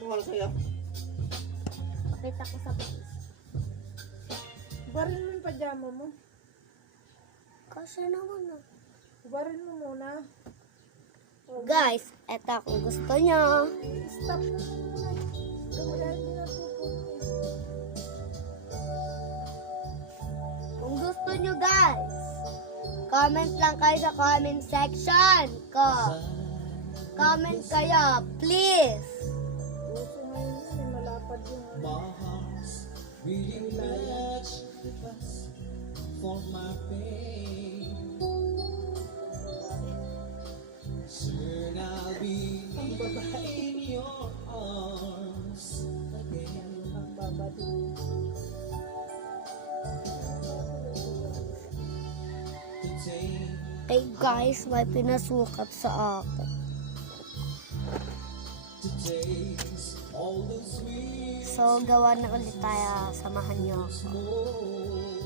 Wala sa'yo. Pakita ko sa bukas. Barin mo yung pajama mo. Kasi naman ah. Barin mo muna. Guys, eto kung gusto nyo. Stop mo muna. Wala hindi na pupunta. Kung gusto nyo guys, comment lang kayo sa comment section ko. Comment kayo, please. Uso ngayon yun, eh, malapad yung ano. My heart's really much the best for my pain. Soon I'll be in your arms again. Ang babado. Today, Hey guys, may pinasukat sa akin. today's all the sweet So, gawa na ulit tayo. Samahan nyo ako. more.